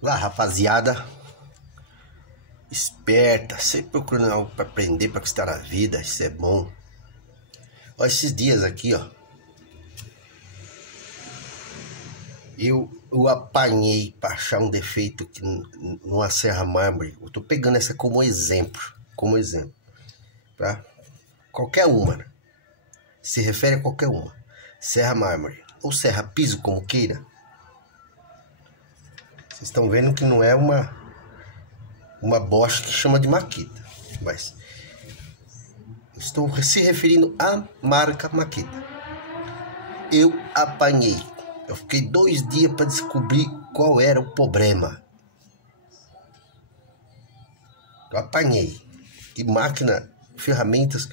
Lá, rapaziada esperta, sempre procurando algo para aprender, para conquistar a vida. Isso é bom. Ó, esses dias aqui, ó, eu apanhei para achar um defeito aqui numa serra mármore. Eu tô pegando essa como exemplo, tá? Qualquer uma, né? Se refere a qualquer uma. Serra mármore ou serra piso, como queira. Vocês estão vendo que não é uma Bosch que chama de Makita, mas estou se referindo à marca Makita. Eu apanhei. Eu fiquei 2 dias para descobrir qual era o problema. Eu apanhei. Que máquina, ferramentas,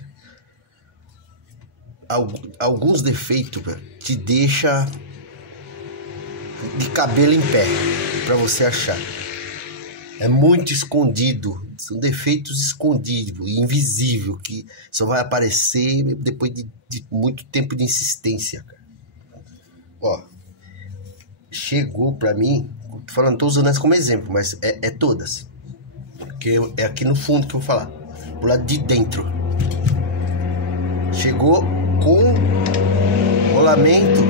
alguns defeitos te deixa de cabelo em pé para você achar. É muito escondido, são defeitos escondidos, invisíveis, que só vai aparecer depois de muito tempo de insistência, cara. Ó, chegou pra mim, tô usando essa como exemplo, mas é todas, porque é aqui no fundo que eu vou falar, do lado de dentro. Chegou com rolamento,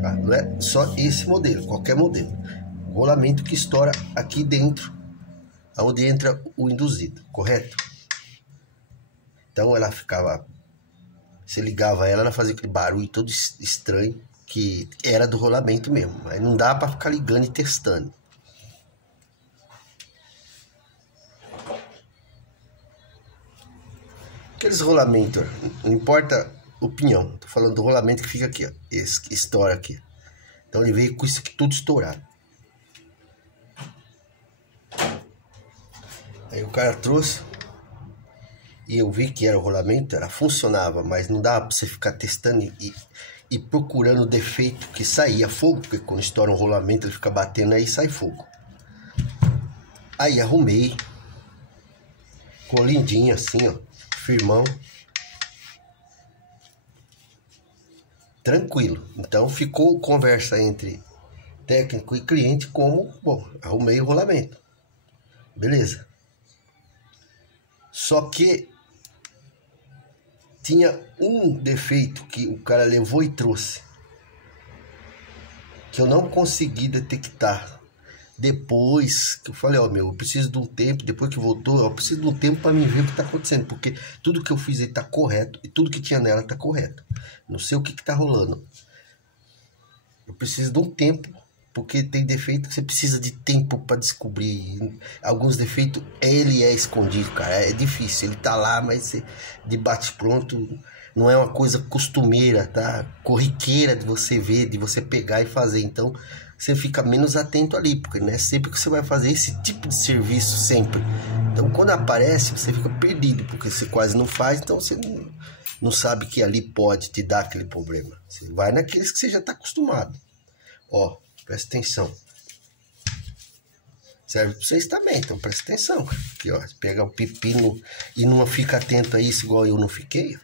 tá? Não é só esse modelo, qualquer modelo. Rolamento que estoura aqui dentro, onde entra o induzido, correto? Então ela ficava, você ligava ela fazia aquele barulho todo estranho, que era do rolamento mesmo, mas não dá para ficar ligando e testando. Aqueles rolamentos, não importa a opinião, tô falando do rolamento que fica aqui, ó, esse que estoura aqui. Então ele veio com isso aqui tudo estourado. Aí o cara trouxe e eu vi que era o rolamento, ela funcionava, mas não dava para você ficar testando e procurando o defeito que saía fogo, porque quando estoura um rolamento ele fica batendo aí e sai fogo. Aí arrumei, ficou lindinho assim, ó, firmão, tranquilo. Então ficou conversa entre técnico e cliente como, bom, arrumei o rolamento, beleza. Só que tinha um defeito que o cara levou e trouxe, que eu não consegui detectar. Depois que eu falei, ó, eu preciso de um tempo, depois que voltou, eu preciso de um tempo para me ver o que tá acontecendo, porque tudo que eu fiz aí tá correto, e tudo que tinha nela tá correto. Não sei o que tá rolando. Eu preciso de um tempo, porque tem defeito que você precisa de tempo para descobrir. Alguns defeitos, ele é escondido, cara. É difícil. Ele tá lá, mas de bate-pronto não é uma coisa costumeira, tá? Corriqueira de você ver, de você pegar e fazer. Então, você fica menos atento ali, porque não é sempre que você vai fazer esse tipo de serviço, sempre. Então, quando aparece, você fica perdido, porque você quase não faz, então você não sabe que ali pode te dar aquele problema. Você vai naqueles que você já tá acostumado. Ó, presta atenção. Serve para vocês também, então presta atenção. Aqui, ó, pegar o pepino e não fica atento a isso igual eu não fiquei.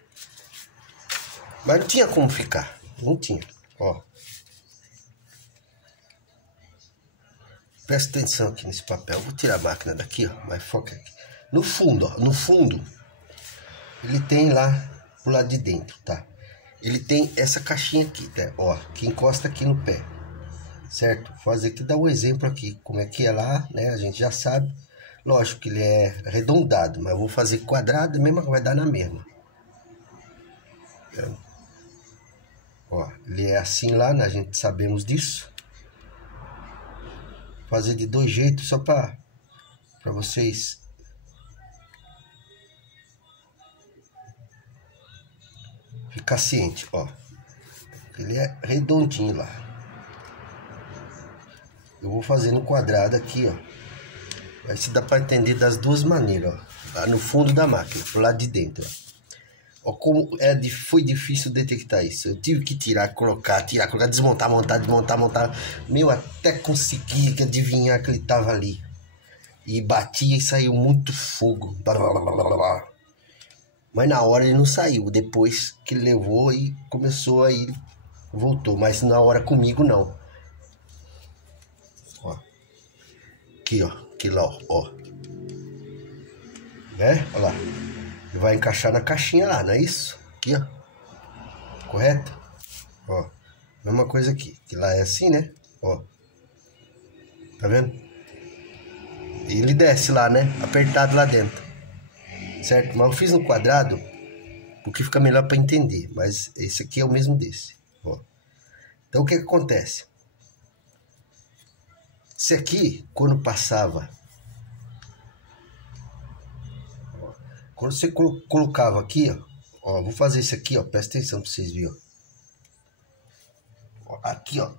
Mas não tinha como ficar. Não tinha. Ó. Presta atenção aqui nesse papel. Vou tirar a máquina daqui, ó. Mas foca aqui. No fundo, ó. No fundo, ele tem lá pro lado de dentro, tá? Ele tem essa caixinha aqui, tá? Ó, que encosta aqui no pé. Certo? Vou fazer aqui, dar um exemplo aqui, como é que é lá, né? A gente já sabe. Lógico que ele é arredondado, mas eu vou fazer quadrado mesmo, vai dar na mesma. Ó, ele é assim lá, né? A gente sabemos disso. Vou fazer de 2 jeitos, só para vocês ficar ciente, ó. Ele é redondinho lá. Eu vou fazer no quadrado aqui, ó. Aí se dá para entender das duas maneiras, ó. Lá no fundo da máquina, pro lado de dentro, ó. Ó como foi difícil detectar isso. Eu tive que tirar, colocar, desmontar, montar. Meu, até consegui adivinhar que ele tava ali. E batia e saiu muito fogo. Mas na hora ele não saiu. Depois que ele levou e começou aí, voltou. Mas na hora comigo não. Ó. Aqui, ó. Aqui lá, ó. Né? Olha lá. Vai encaixar na caixinha lá, não é isso? Aqui, ó. Correto? Ó. Mesma coisa aqui. Que lá é assim, né? Ó. Tá vendo? Ele desce lá, né? Apertado lá dentro. Certo? Mas eu fiz no quadrado porque fica melhor para entender. Mas esse aqui é o mesmo desse. Ó. Então o que acontece? Esse aqui, quando passava... Ó, quando você colocava aqui, ó. Vou fazer isso aqui, ó. Presta atenção para vocês verem, ó. Aqui, ó.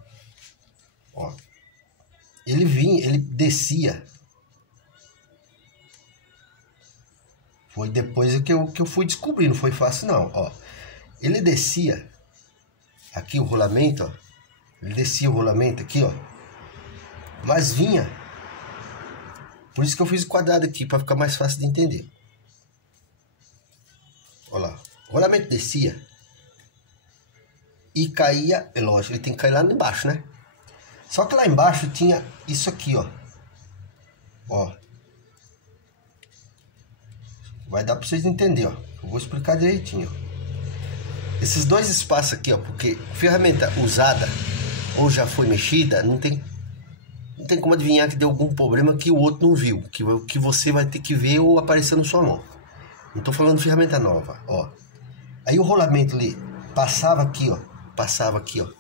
Ó. Ele vinha, ele descia. Foi depois que eu fui descobrir, não foi fácil não, ó. Ele descia, aqui o rolamento, ó. Ele descia o rolamento aqui, ó. Mas vinha. Por isso que eu fiz o quadrado aqui, para ficar mais fácil de entender. Olha lá. O rolamento descia. E caía, é lógico, ele tem que cair lá embaixo, né? Só que lá embaixo tinha isso aqui, ó. Ó. Vai dar para vocês entenderem, ó. Eu vou explicar direitinho, ó. Esses dois espaços aqui, ó. Porque ferramenta usada ou já foi mexida, não tem como adivinhar que deu algum problema que o outro não viu. Que você vai ter que ver ou aparecer na sua mão. Não tô falando de ferramenta nova, ó. Aí o rolamento ali passava aqui, ó. Passava aqui, ó.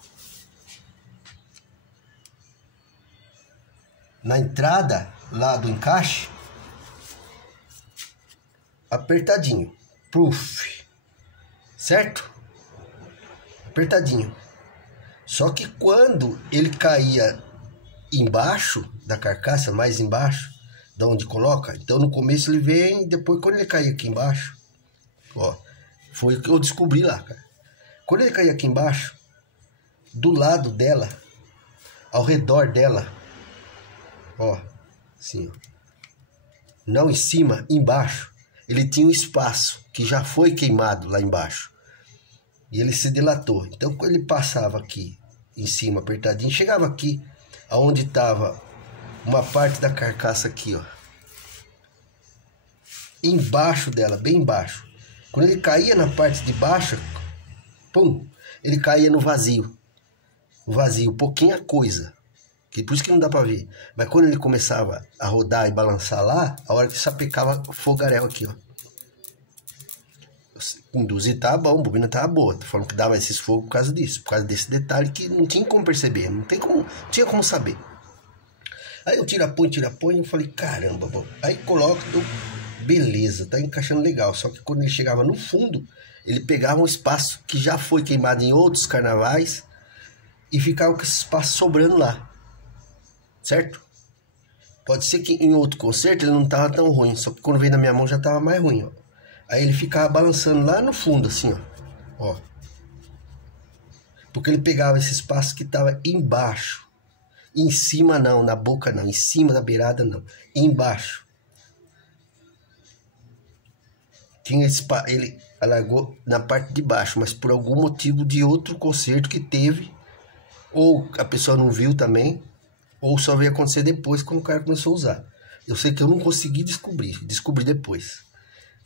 Na entrada lá do encaixe, apertadinho, puff, certo? Apertadinho. Só que quando ele caía embaixo da carcaça, mais embaixo, da onde coloca, então no começo ele vem, depois quando ele caía aqui embaixo, ó, foi o que eu descobri lá, cara. Quando ele caía aqui embaixo, do lado dela, ao redor dela, ó, assim, ó, não em cima, embaixo, ele tinha um espaço que já foi queimado lá embaixo. E ele se dilatou. Então, quando ele passava aqui em cima, apertadinho, chegava aqui, aonde estava uma parte da carcaça aqui, ó. Embaixo dela, bem embaixo. Quando ele caía na parte de baixo, pum, ele caía no vazio. Vazio, pouquinha coisa. Por isso que não dá pra ver. Mas quando ele começava a rodar e balançar lá, a hora que sapecava fogaréu aqui, ó. Induzir tava bom, a bobina tava boa. Tô falando que dava esses fogos por causa disso. Por causa desse detalhe que não tinha como perceber. Não tinha como saber. Aí eu põe, eu falei, caramba, bom. Aí coloco, beleza, tá encaixando legal. Só que quando ele chegava no fundo, ele pegava um espaço que já foi queimado em outros carnavais e ficava com esse espaço sobrando lá. Certo? Pode ser que em outro concerto ele não tava tão ruim, só que quando veio na minha mão já tava mais ruim, ó. Aí ele ficava balançando lá no fundo, assim, ó. Porque ele pegava esse espaço que tava embaixo. Em cima não, na boca não, em cima da beirada não, embaixo. Tinha ele alargou na parte de baixo, mas por algum motivo de outro concerto que teve, ou a pessoa não viu também, ou só veio acontecer depois quando o cara começou a usar. Eu sei que eu não consegui descobri depois.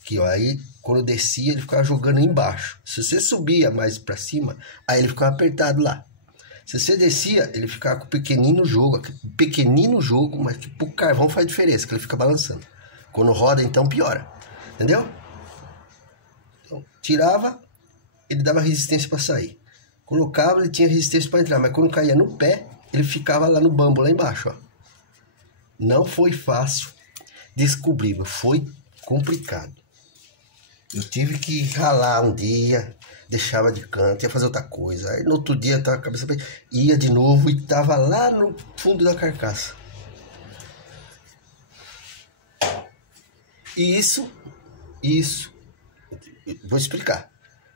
Que ó, aí quando eu descia ele ficava jogando embaixo. Se você subia mais para cima, aí ele ficava apertado lá. Se você descia, ele ficava com pequenino jogo, mas que pro carvão faz diferença, que ele fica balançando. Quando roda, então piora. Entendeu? Então, tirava, ele dava resistência para sair. Colocava, ele tinha resistência para entrar, mas quando caía no pé, ele ficava lá no bambo, lá embaixo, ó. Não foi fácil descobrir, foi complicado. Eu tive que ralar um dia, deixava de canto, ia fazer outra coisa. Aí no outro dia eu tava com a cabeça bem, ia de novo e tava lá no fundo da carcaça. E isso, vou explicar.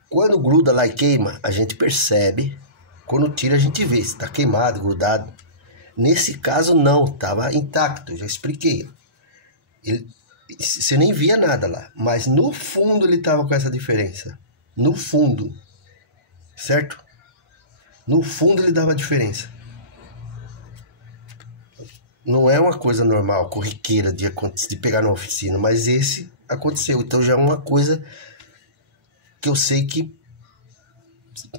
Quando gruda lá e queima, a gente percebe. Quando tira, a gente vê se tá queimado, grudado. Nesse caso, não, tava intacto, já expliquei. Você nem via nada lá, mas no fundo ele tava com essa diferença. No fundo, certo? No fundo ele dava diferença. não é uma coisa normal, corriqueira de pegar na oficina, mas esse aconteceu. Então já é uma coisa que eu sei que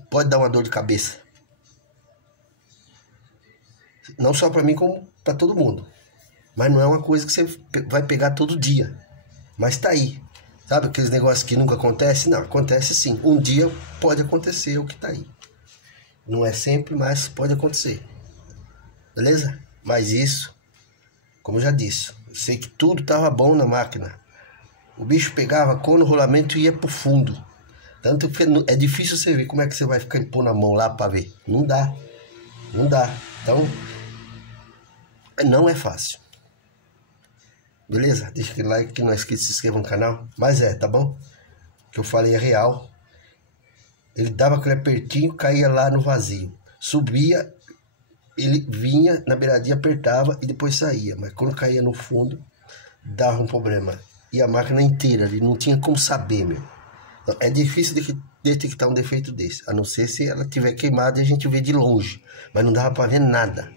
pode dar uma dor de cabeça. Não só para mim, como para todo mundo. Mas não é uma coisa que você vai pegar todo dia. Mas tá aí. Sabe aqueles negócios que nunca acontecem? Não, acontece sim. Um dia pode acontecer o que tá aí. Não é sempre, mas pode acontecer. Beleza? Mas isso, como eu já disse, eu sei que tudo tava bom na máquina. O bicho pegava quando o rolamento ia pro fundo. Tanto que é difícil você ver como é que você vai ficar impondo a mão lá para ver. Não dá. Não dá. Então, não é fácil. Beleza? Deixa aquele like, que não é inscrito, se inscreva no canal. Mas tá bom? O que eu falei é real. Ele dava aquele apertinho, caía lá no vazio. Subia, ele vinha na beiradinha, apertava e depois saía. Mas quando caía no fundo, dava um problema. E a máquina inteira, ele não tinha como saber, meu. Então, é difícil detectar um defeito desse. A não ser se ela tiver queimada e a gente vê de longe. Mas não dava para ver nada.